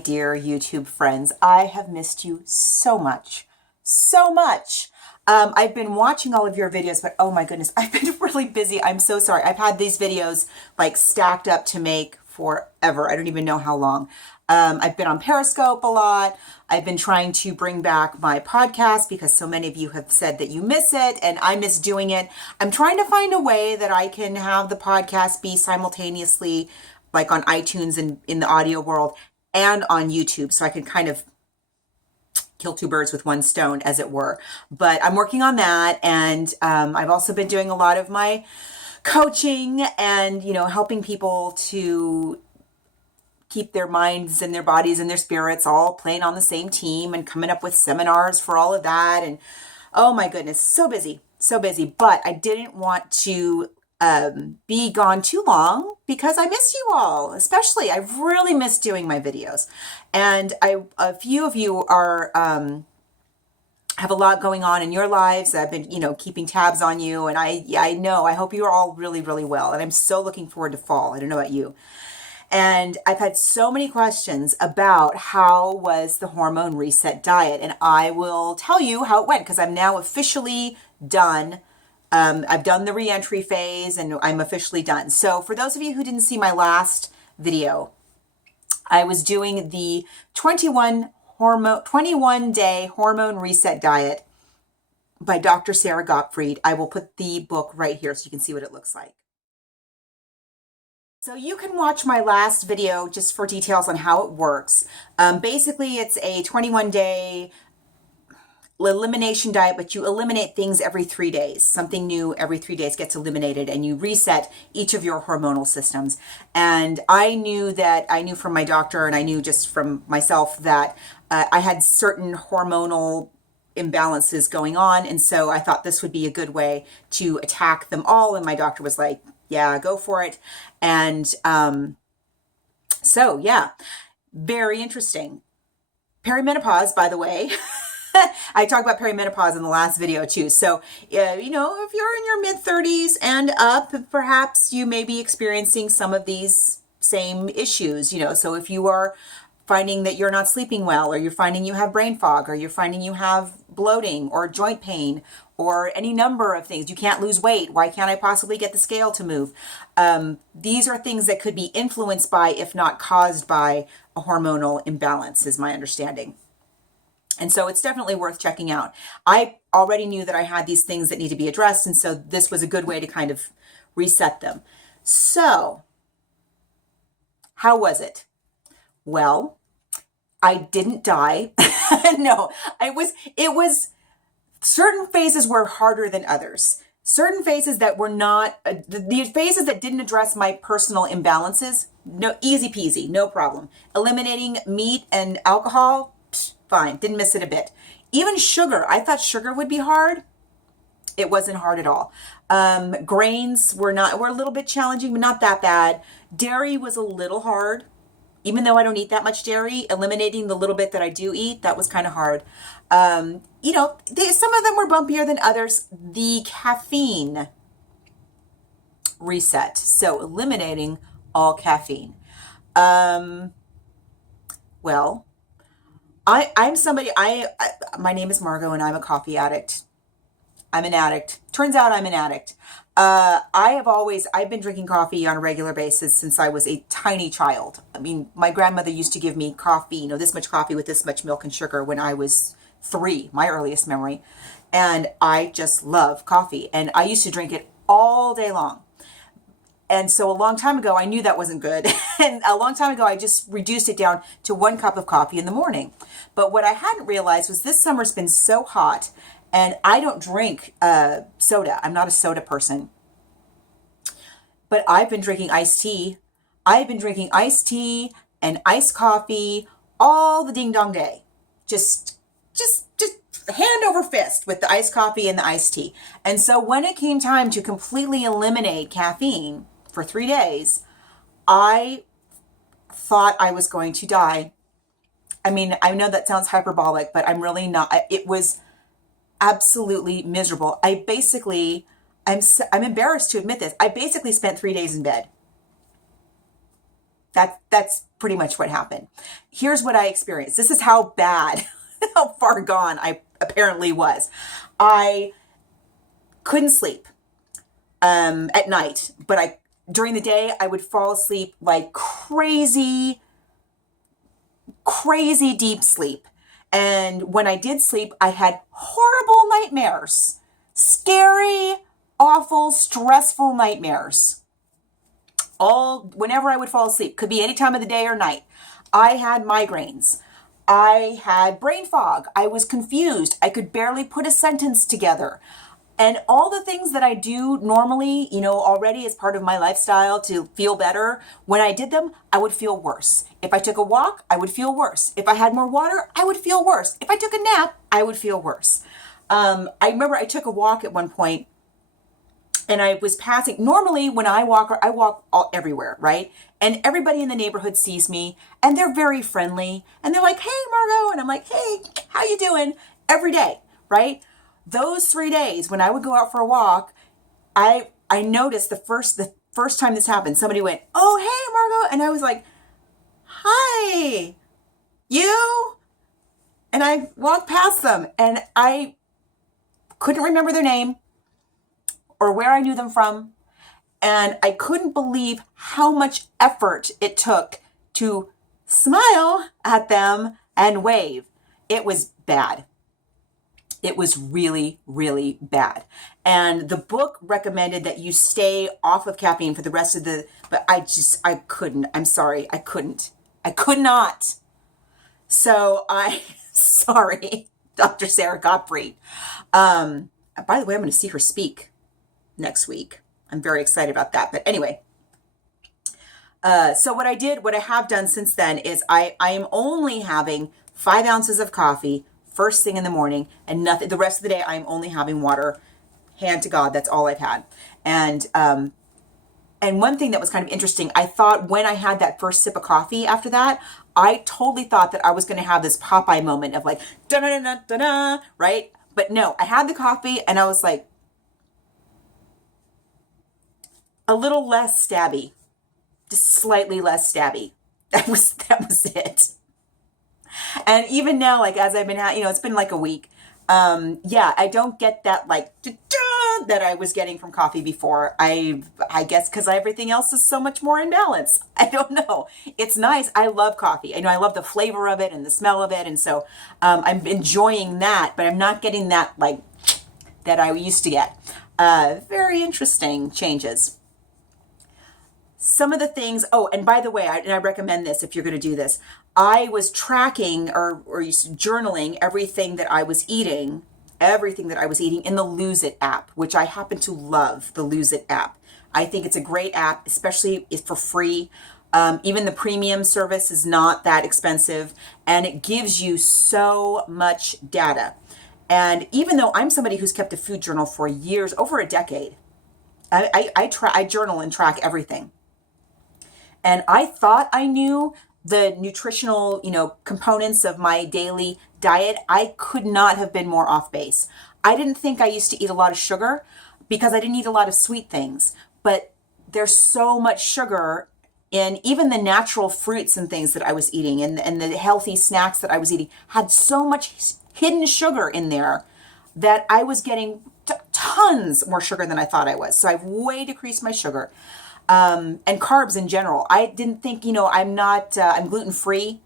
dear YouTube friends. I have missed you so much, so much. I've been watching all of your videos, but oh my goodness, I've been really busy. I'm so sorry. I've had these videos like stacked up to make forever. I don't even know how long. I've been on Periscope a lot. I've been trying to bring back my podcast because so many of you have said that you miss it and I miss doing it. I'm trying to find a way that I can have the podcast be simultaneously like on iTunes and in the audio world and on YouTube, so I can kind of kill two birds with one stone, as it were. But I'm working on that, and I've also been doing a lot of my coaching and, you know, helping people to keep their minds and their bodies and their spirits all playing on the same team, and coming up with seminars for all of that. And oh my goodness, so busy, so busy. But I didn't want to be gone too long because I miss you all. Especially, I've really missed doing my videos, and a few of you are have a lot going on in your lives. I've been, you know, keeping tabs on you, and I know, I hope you are all really, really well, and I'm so looking forward to fall. I don't know about you. And I've had so many questions about how was the hormone reset diet, and I will tell you how it went because I'm now officially done. I've done the re-entry phase and I'm officially done. So for those of you who didn't see my last video, I was doing the 21-day hormone reset diet by Dr. Sara Gottfried. I will put the book right here so you can see what it looks like. So you can watch my last video just for details on how it works. Basically, it's a 21-day elimination diet, but you eliminate things every 3 days. Something new every 3 days gets eliminated, and you reset each of your hormonal systems. And I knew from my doctor, and I knew just from myself that I had certain hormonal imbalances going on. And so I thought this would be a good way to attack them all. And my doctor was like, yeah, go for it. And so, yeah, very interesting. Perimenopause, by the way. I talked about perimenopause in the last video too. So, you know, if you're in your mid-30s and up, perhaps you may be experiencing some of these same issues, you know. So if you are finding that you're not sleeping well, or you're finding you have brain fog, or you're finding you have bloating or joint pain, or any number of things, you can't lose weight. Why can't I possibly get the scale to move? These are things that could be influenced by, if not caused by, a hormonal imbalance, is my understanding. And so it's definitely worth checking out. I already knew that I had these things that need to be addressed, and so this was a good way to kind of reset them. So, how was it? Well, I didn't die. No, it was certain phases were harder than others. Certain phases that were not, the phases that didn't address my personal imbalances, no, easy peasy, no problem. Eliminating meat and alcohol, fine, didn't miss it a bit. Even sugar, I thought sugar would be hard. It wasn't hard at all. Grains were a little bit challenging, but not that bad. Dairy was a little hard. Even though I don't eat that much dairy, eliminating the little bit that I do eat, that was kind of hard. You know, some of them were bumpier than others. The caffeine reset, so eliminating all caffeine. Well, I'm somebody, my name is Margo, and I'm a coffee addict. I'm an addict. Turns out I'm an addict. I've been drinking coffee on a regular basis since I was a tiny child. I mean, my grandmother used to give me coffee, you know, this much coffee with this much milk and sugar when I was 3, my earliest memory. And I just love coffee. And I used to drink it all day long. And so a long time ago, I knew that wasn't good. And a long time ago, I just reduced it down to 1 cup of coffee in the morning. But what I hadn't realized was this summer's been so hot, and I don't drink soda. I'm not a soda person. But I've been drinking iced tea. I've been drinking iced tea and iced coffee all the ding dong day. Just hand over fist with the iced coffee and the iced tea. And so when it came time to completely eliminate caffeine for 3 days, I thought I was going to die. I mean, I know that sounds hyperbolic, but I'm really not. It was absolutely miserable. I'm embarrassed to admit this. I basically spent 3 days in bed. That's pretty much what happened. Here's what I experienced. This is how bad, how far gone I apparently was. I couldn't sleep at night, but during the day, I would fall asleep like crazy deep sleep. And when I did sleep, I had horrible nightmares, scary, awful, stressful nightmares. Whenever I would fall asleep, could be any time of the day or night. I had migraines. I had brain fog. I was confused. I could barely put a sentence together. And all the things that I do normally, already as part of my lifestyle to feel better, when I did them, I would feel worse. If I took a walk, I would feel worse. If I had more water, I would feel worse. If I took a nap, I would feel worse. I remember I took a walk at one point and I was passing. Normally when I walk everywhere, right? And everybody in the neighborhood sees me and they're very friendly. And they're like, hey, Margo. And I'm like, hey, how you doing? Every day, right? Those 3 days when I would go out for a walk, I noticed the first time this happened, somebody went, oh, hey, Margo. And I was like, hi, you? And I walked past them and I couldn't remember their name or where I knew them from. And I couldn't believe how much effort it took to smile at them and wave. It was bad. It was really, really bad. And the book recommended that you stay off of caffeine for the rest of but I couldn't. I'm sorry. I couldn't. I could not. So sorry, Dr. Sara Gottfried. By the way, I'm going to see her speak next week. I'm very excited about that. But anyway, so what I have done since then is I am only having 5 ounces of coffee first thing in the morning and nothing. The rest of the day, I'm only having water. Hand to God, that's all I've had. And one thing that was kind of interesting, I thought when I had that first sip of coffee after that, I totally thought that I was going to have this Popeye moment of like, da-da-da-da-da-da, right? But no, I had the coffee and I was like, a little less stabby, just slightly less stabby. That was it. And even now, like as I've been, it's been like a week. I don't get that like that I was getting from coffee before. I guess because everything else is so much more in balance. I don't know. It's nice. I love coffee. I love the flavor of it and the smell of it, and so I'm enjoying that. But I'm not getting that like that I used to get. Very interesting changes. Some of the things, and by the way, I recommend this if you're going to do this. I was tracking or journaling everything that I was eating in the Lose It app, which I happen to love, the Lose It app. I think it's a great app, especially if for free. Even the premium service is not that expensive, and it gives you so much data. And even though I'm somebody who's kept a food journal for years, over a decade, I journal and track everything. And I thought I knew the nutritional, components of my daily diet. I could not have been more off base. I didn't think I used to eat a lot of sugar because I didn't eat a lot of sweet things, but there's so much sugar in even the natural fruits and things that I was eating, and the healthy snacks that I was eating had so much hidden sugar in there that I was getting tons more sugar than I thought I was. So I've way decreased my sugar. And carbs in general. I didn't think, I'm gluten-free.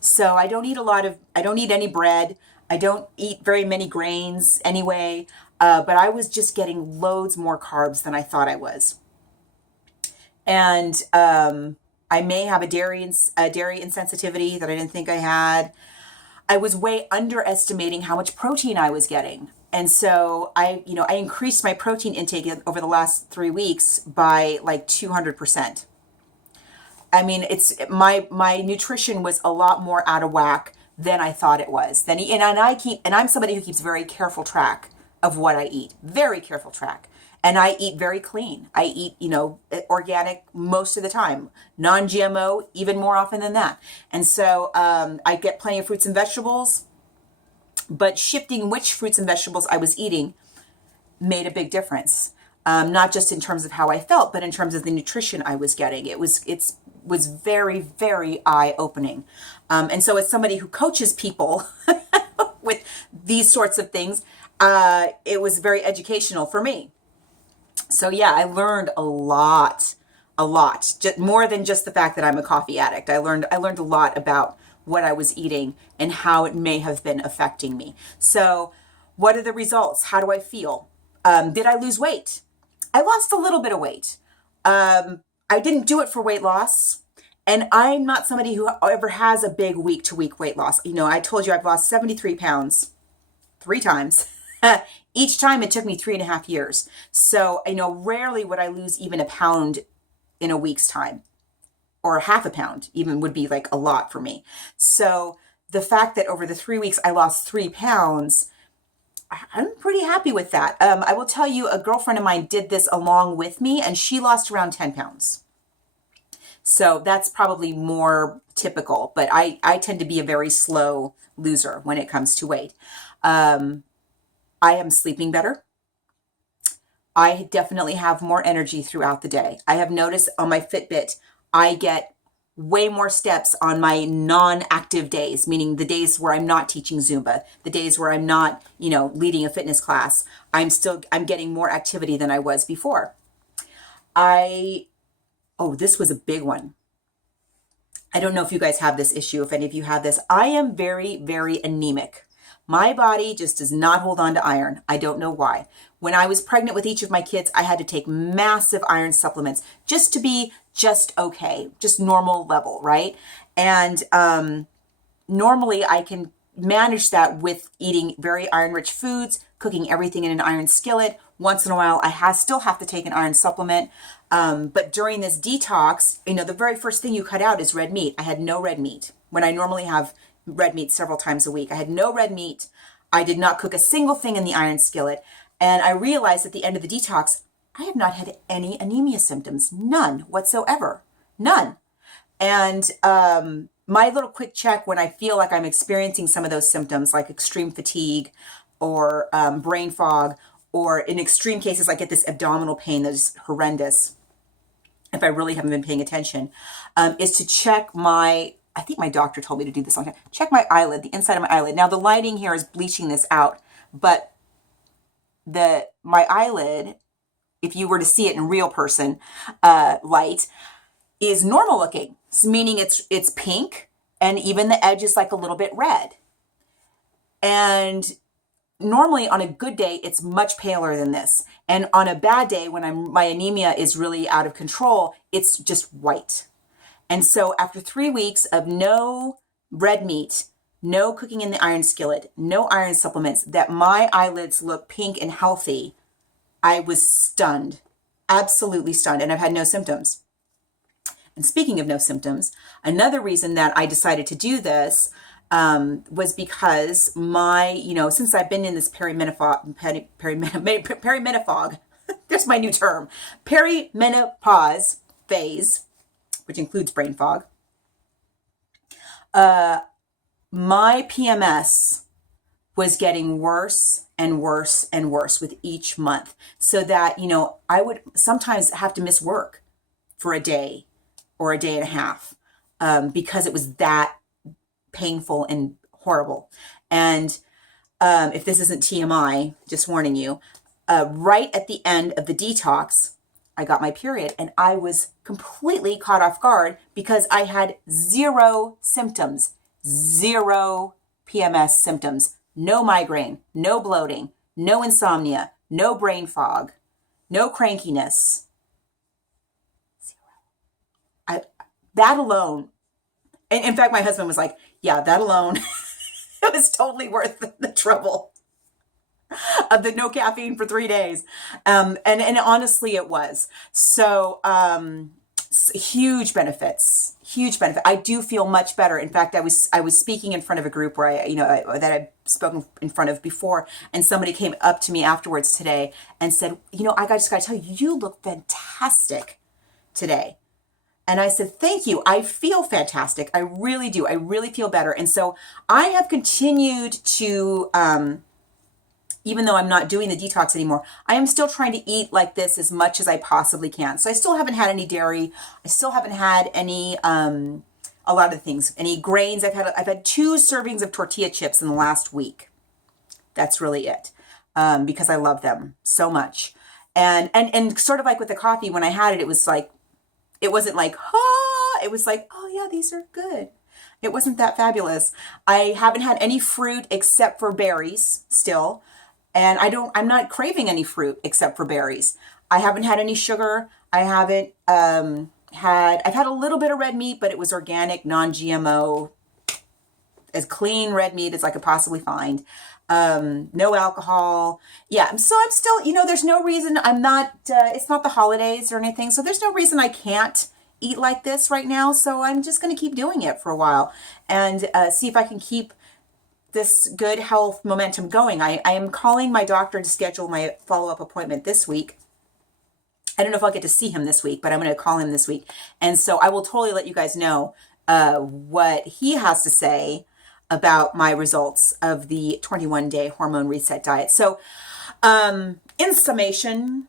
So I don't eat any bread. I don't eat very many grains anyway. But I was just getting loads more carbs than I thought I was. And, I may have a dairy insensitivity that I didn't think I had. I was way underestimating how much protein I was getting. And so I increased my protein intake over the last 3 weeks by like 200%. I mean, my nutrition was a lot more out of whack than I thought it was. And I'm somebody who keeps very careful track of what I eat, very careful track. And I eat very clean. I eat, organic most of the time, non-GMO, even more often than that. And so I get plenty of fruits and vegetables. But shifting which fruits and vegetables I was eating made a big difference. not just in terms of how I felt, but in terms of the nutrition I was getting. It was very, very eye-opening. And so as somebody who coaches people with these sorts of things, it was very educational for me. So yeah, I learned a lot, just more than just the fact that I'm a coffee addict. I learned a lot about what I was eating and how it may have been affecting me. So what are the results? How do I feel? Did I lose weight? I lost a little bit of weight. I didn't do it for weight loss. And I'm not somebody who ever has a big week-to-week weight loss. You know, I told you I've lost 73 pounds 3 times. Each time it took me 3.5 years. So, you know, rarely would I lose even a pound in a week's time, or half a pound even would be like a lot for me. So the fact that over the 3 weeks I lost 3 pounds, I'm pretty happy with that. I will tell you, a girlfriend of mine did this along with me and she lost around 10 pounds. So that's probably more typical, but I tend to be a very slow loser when it comes to weight. I am sleeping better. I definitely have more energy throughout the day. I have noticed on my Fitbit, I get way more steps on my non-active days, meaning the days where I'm not teaching Zumba, the days where I'm not, you know, leading a fitness class. I'm getting more activity than I was before. This was a big one. I don't know if you guys have this issue, if any of you have this. I am very, very anemic. My body just does not hold on to iron. I don't know why. When I was pregnant with each of my kids, I had to take massive iron supplements just to be just okay, just normal level, right? And normally I can manage that with eating very iron-rich foods, cooking everything in an iron skillet. Once in a while, I still have to take an iron supplement. But during this detox, you know, the very first thing you cut out is red meat. I had no red meat when I normally have red meat several times a week. I had no red meat. I did not cook a single thing in the iron skillet. And I realized at the end of the detox, I have not had any anemia symptoms, none whatsoever, none. And my little quick check when I feel like I'm experiencing some of those symptoms, like extreme fatigue or brain fog, or in extreme cases, I get this abdominal pain that is horrendous, if I really haven't been paying attention, is to check I think my doctor told me to do this long time, check my eyelid, the inside of my eyelid. Now the lighting here is bleaching this out, but my eyelid, if you were to see it in real person light, is normal looking, meaning it's pink, and even the edge is like a little bit red. And normally on a good day, it's much paler than this. And on a bad day, when my anemia is really out of control, it's just white. And so after 3 weeks of no red meat, no cooking in the iron skillet, no iron supplements, that my eyelids look pink and healthy, I was stunned, absolutely stunned, and I've had no symptoms. And speaking of no symptoms, another reason that I decided to do this was because since I've been in this perimenopause, there's my new term, perimenopause phase, which includes brain fog, my PMS was getting worse and worse and worse with each month. So that, you know, I would sometimes have to miss work for a day or a day and a half because it was that painful and horrible. And if this isn't TMI, just warning you, right at the end of the detox, I got my period and I was completely caught off guard because I had 0 symptoms, 0 PMS symptoms, no migraine, no bloating, no insomnia, no brain fog, no crankiness. 0. That alone, and in fact, my husband was like, yeah, that alone, it was totally worth the trouble of the no caffeine for 3 days. And honestly, it was. So huge benefits, huge benefit. I do feel much better. In fact, I was speaking in front of a group where that I've spoken in front of before, and somebody came up to me afterwards today and said, I just got to tell you, you look fantastic today. And I said, thank you. I feel fantastic. I really do. I really feel better. And so I have continued to even though I'm not doing the detox anymore, I am still trying to eat like this as much as I possibly can. So I still haven't had any dairy. I still haven't had any, a lot of things, any grains. I've had 2 servings of tortilla chips in the last week. That's really it. Because I love them so much. And sort of like with the coffee, when I had it, it was like, it wasn't like, ah, it was like, oh yeah, these are good. It wasn't that fabulous. I haven't had any fruit except for berries still. And I'm not craving any fruit except for berries. I haven't had any sugar. I haven't, I've had a little bit of red meat, but it was organic, non-GMO, as clean red meat as I could possibly find. No alcohol. Yeah. So I'm still, there's no reason I'm not, it's not the holidays or anything. So there's no reason I can't eat like this right now. So I'm just going to keep doing it for a while and see if I can keep this good health momentum going. I am calling my doctor to schedule my follow-up appointment this week. I don't know if I'll get to see him this week, but I'm going to call him this week. And so I will totally let you guys know what he has to say about my results of the 21-day hormone reset diet. So in summation,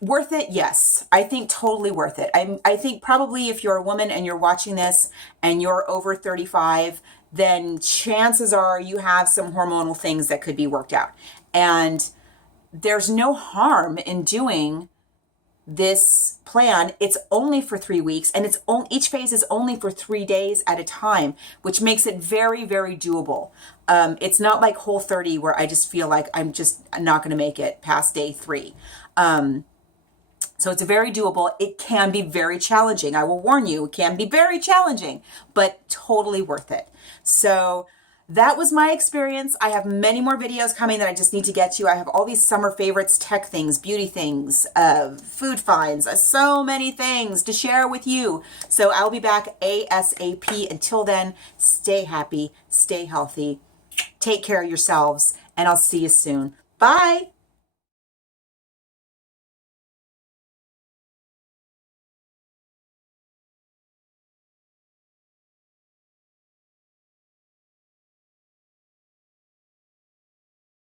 worth it? Yes. I think totally worth it. I think probably if you're a woman and you're watching this and you're over 35, then chances are you have some hormonal things that could be worked out. And there's no harm in doing this plan. It's only for 3 weeks, and each phase is only for 3 days at a time, which makes it very, very doable. It's not like Whole30 where I just feel like I'm just not going to make it past day 3. So it's very doable. It can be very challenging. I will warn you, it can be very challenging, but totally worth it. So that was my experience. I have many more videos coming that I just need to get to. I have all these summer favorites, tech things, beauty things, food finds, so many things to share with you. So I'll be back ASAP. Until then, stay happy, stay healthy, take care of yourselves, and I'll see you soon. Bye.